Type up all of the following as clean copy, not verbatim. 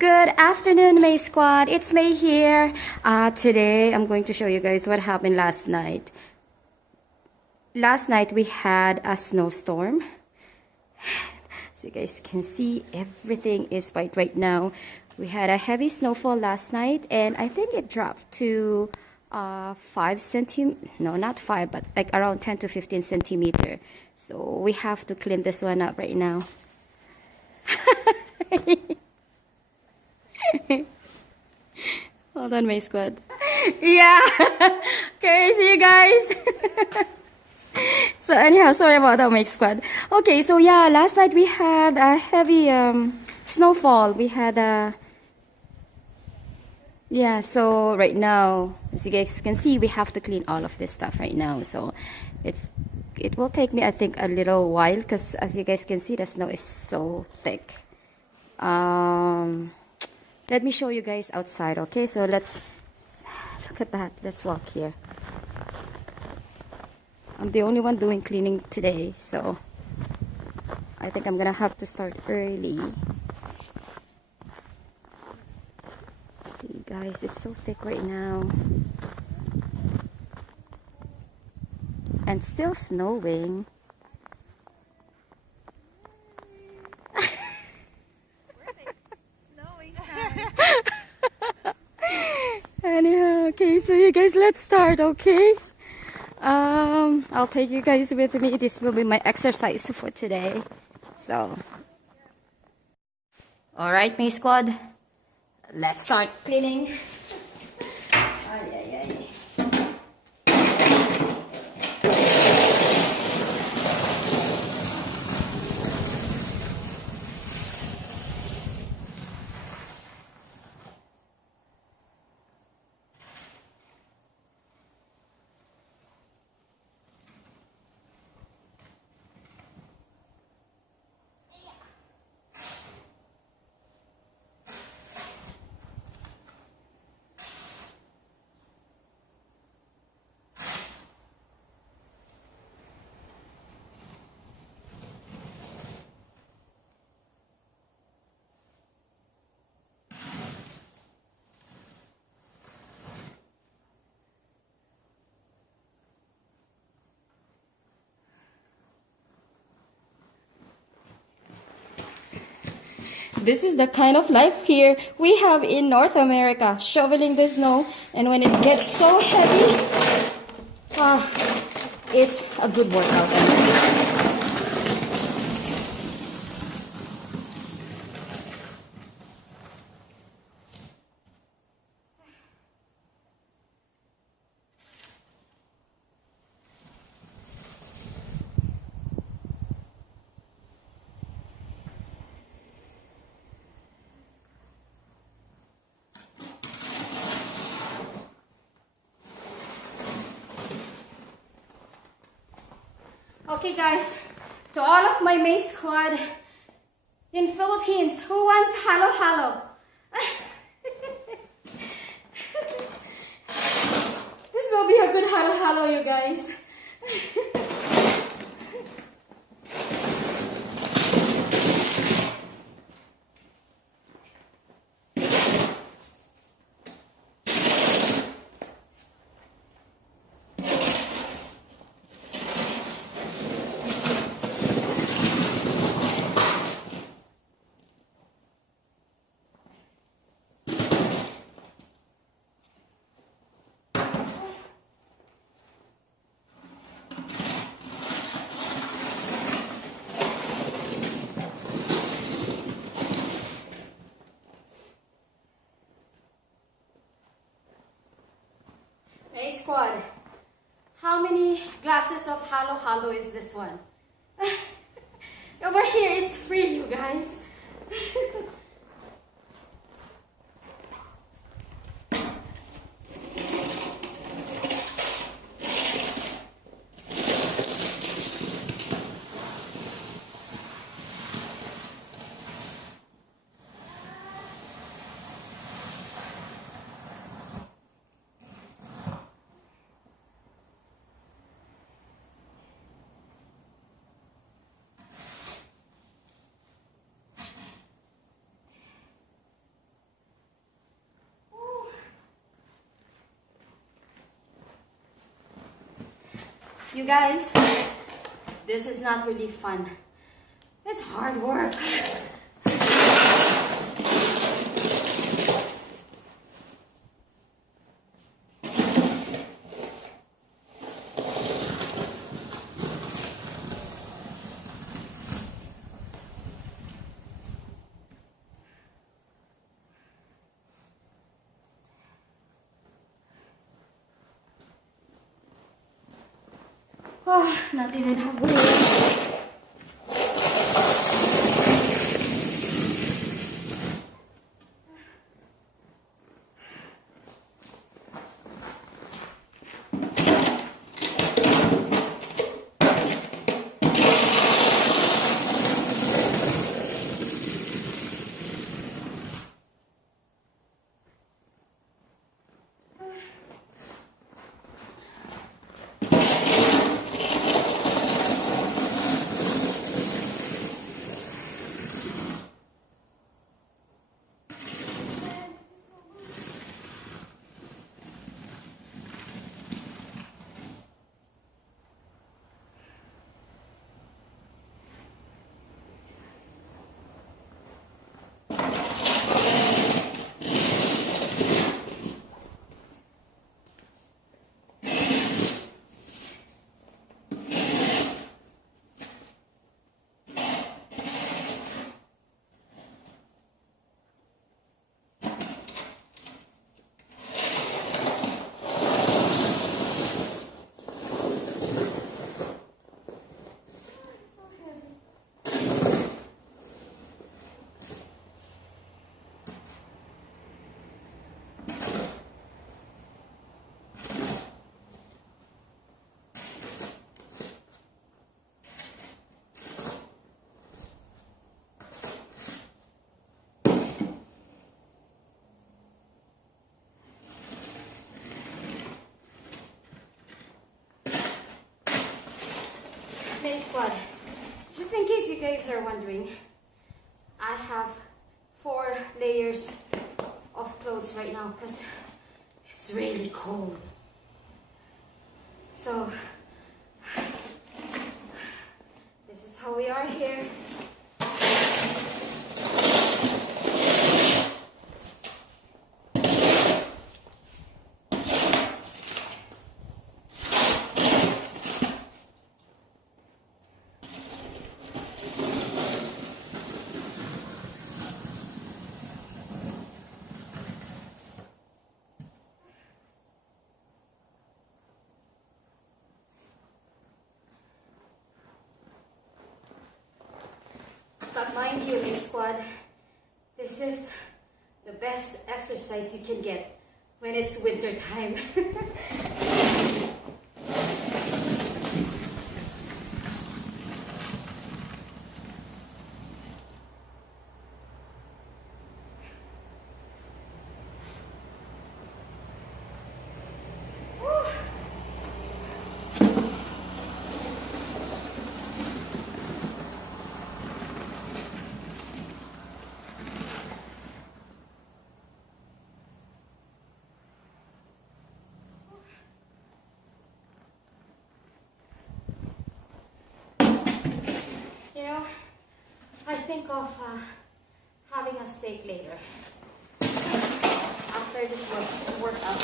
Good afternoon, May Squad. It's May here. Today, I'm going to show you guys what happened last night. Last night, we had a snowstorm. So you guys can see everything is white right now. We had a heavy snowfall last night, and I think it dropped to 5 centimeters. No, not 5, but like around 10 to 15 centimeter. So we have to clean this one up right now. Hold on, my squad. Yeah. Okay, see you guys. So anyhow, sorry about that, my squad. Okay, so yeah, last night we had a heavy snowfall. We had a yeah. So right now, as you guys can see, we have to clean all of this stuff right now. So it will take me, I think, a little while because as you guys can see, the snow is so thick. Let me show you guys outside, okay? So let's look at that. Let's walk here. I'm the only one doing cleaning today, so I think I'm gonna have to start early. See, guys, it's so thick right now. And still snowing. Anyhow, okay, so you guys, let's start, okay? I'll take you guys with me. This will be my exercise for today. So, all right, my squad, let's start cleaning. Ay, ay, ay. This is the kind of life here we have in North America, shoveling the snow, and when it gets so heavy, it's a good workout. Okay guys, to all of my May squad in Philippines, who wants halo halo? This will be a good halo halo, you guys. Hey squad, how many glasses of halo halo is this one? Over here it's free, you guys. You guys, this is not really fun. It's hard work. Oh, not even halfway. MAE'S squad, just in case you guys are wondering, I have 4 layers of clothes right now because it's really cold. So this is how we are here. But mind you, MAE'S squad, this is the best exercise you can get when it's winter time. You know, I think of having a steak later after this workout.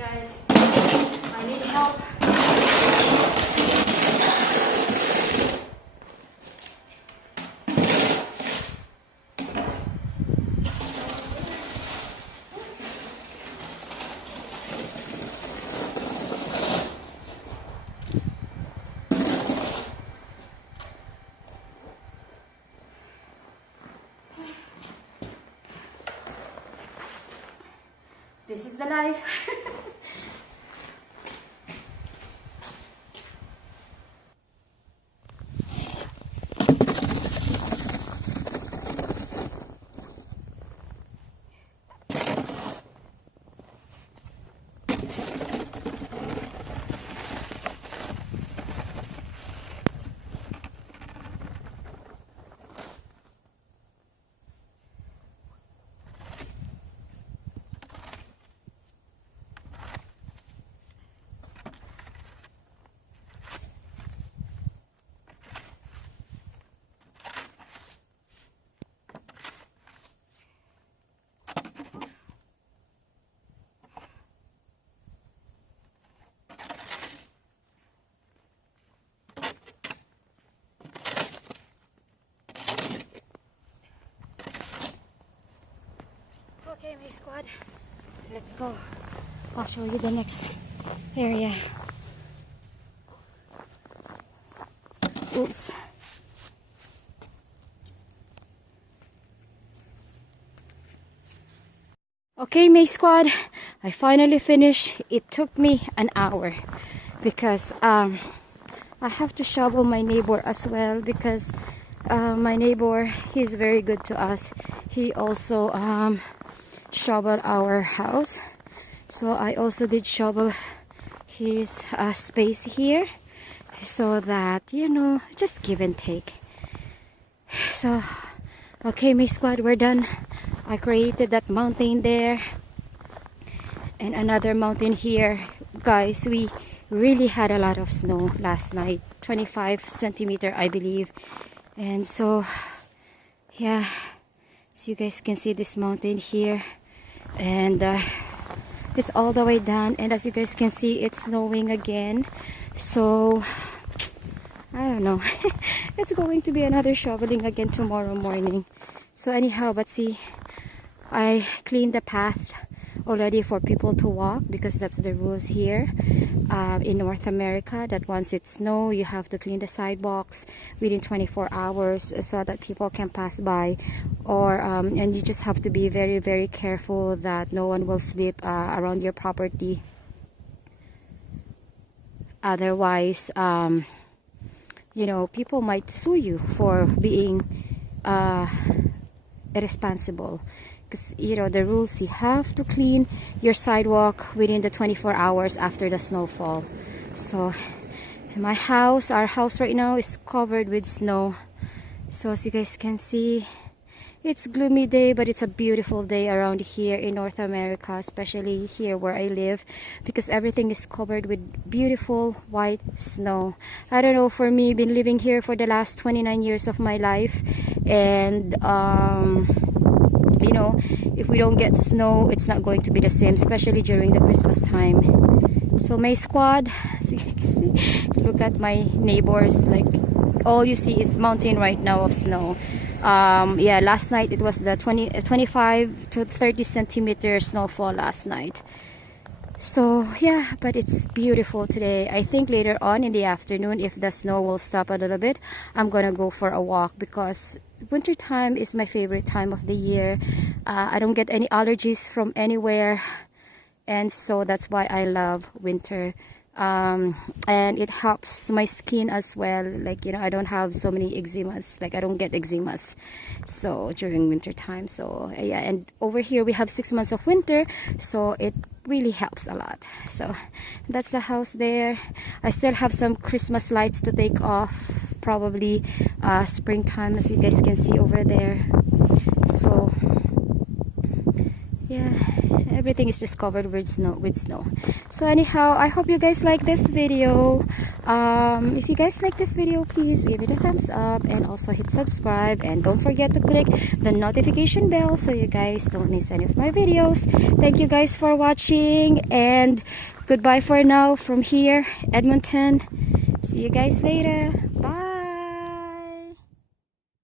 Guys, I need help. This is the life. Okay, my squad, let's go. I'll show you the next area. Oops. Okay, my squad, I finally finished. It took me an hour because I have to shovel my neighbor as well, because my neighbor, he's very good to us. He also shoveled our house, so I also did shovel his space here, so that, you know, just give and take. So okay, my squad, we're done. I created that mountain there and another mountain here. Guys, we really had a lot of snow last night, 25 centimeter I believe. And so yeah, so you guys can see this mountain here, and it's all the way down, and as you guys can see, it's snowing again. So I don't know. It's going to be another shoveling again tomorrow morning. So anyhow, but see, I cleaned the path already for people to walk, because that's the rules here in North America, that once it snows, you have to clean the sidewalks within 24 hours so that people can pass by. Or and you just have to be very, very careful that no one will sleep around your property. Otherwise, you know, people might sue you for being irresponsible. Because, you know, the rules, you have to clean your sidewalk within the 24 hours after the snowfall. So my house, our house right now is covered with snow. So as you guys can see, it's gloomy day, but it's a beautiful day around here in North America, especially here where I live, because everything is covered with beautiful white snow. I don't know, for me, been living here for the last 29 years of my life, and you know, if we don't get snow, it's not going to be the same, especially during the Christmas time. So my squad, as you can see, look at my neighbors, like all you see is mountain right now of snow. Yeah, last night it was the 25 to 30 centimeter snowfall last night. So yeah, but it's beautiful today. I think later on in the afternoon, if the snow will stop a little bit, I'm gonna go for a walk, because winter time is my favorite time of the year. I don't get any allergies from anywhere, and so that's why I love winter. And it helps my skin as well, like, you know, I don't have so many eczemas, like I don't get eczemas so during winter time. So yeah, and over here we have 6 months of winter, so it really helps a lot. So that's the house there. I still have some Christmas lights to take off, probably springtime, as you guys can see over there. So yeah, everything is just covered with snow. So anyhow, I hope you guys like this video. If you guys like this video, please give it a thumbs up, and also hit subscribe, and don't forget to click the notification bell so you guys don't miss any of my videos. Thank you guys for watching, and goodbye for now from here, Edmonton. See you guys later.